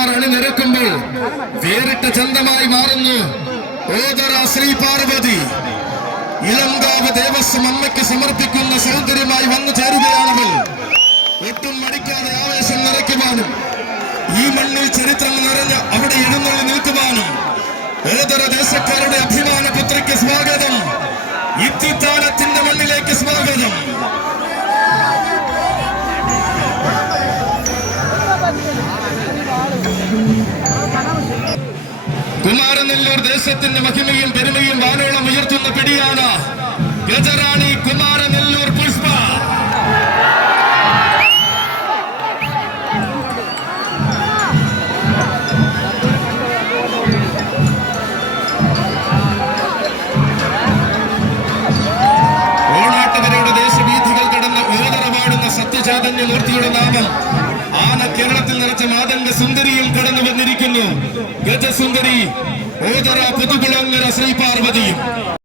ഭക്തന്മാർ അണിനിരക്കുമ്പോൾ വേറിട്ട ചന്തമായി മാറുന്നു ഓതറ ശ്രീ പാർവതി. ഇളങ്കാവ് ദേവസ്വം അമ്മയ്ക്ക് സമർപ്പിക്കുന്ന സൗന്ദര്യമായി വന്നു ചേരുകയാണവൾ ഒട്ടും മടിക്കാതെ ആവേശം നിറയ്ക്കുവാനും ഈ മണ്ണിൽ ചരിത്രം നിറഞ്ഞ അവിടെ എഴുന്നള്ളി നിൽക്കുവാനും ഓതറ ദേശക്കാരുടെ അഭിമാന പുത്രിക്ക് സ്വാഗതം. ഇത്തിത്താനത്തിന്റെ മണ്ണിലേക്ക് സ്വാഗതം. കുമാരനെല്ലൂർ ദേശത്തിന്റെ മഹിമയും പെരുമയും വാനോളം ഉയർത്തുന്ന പിടിയാണ് ഗജറാണി കുമാരനെല്ലൂർ പുഷ്പ. ഓണാട്ടുകരയുടെ ദേശവീഥികൾ കടന്ന് ഓതറ സത്യചാതന്യമൂർത്തിയുടെ മൂർത്തിയുടെ നാമം ആന കേരളത്തിൽ നിറച്ച മാതന്റെ സുന്ദരിയും കടന്നു വന്നിരിക്കുന്നു. ഗജസുന്ദരി ഓതറ പുതുകുളങ്ങര ശ്രീ പാർവതിയും.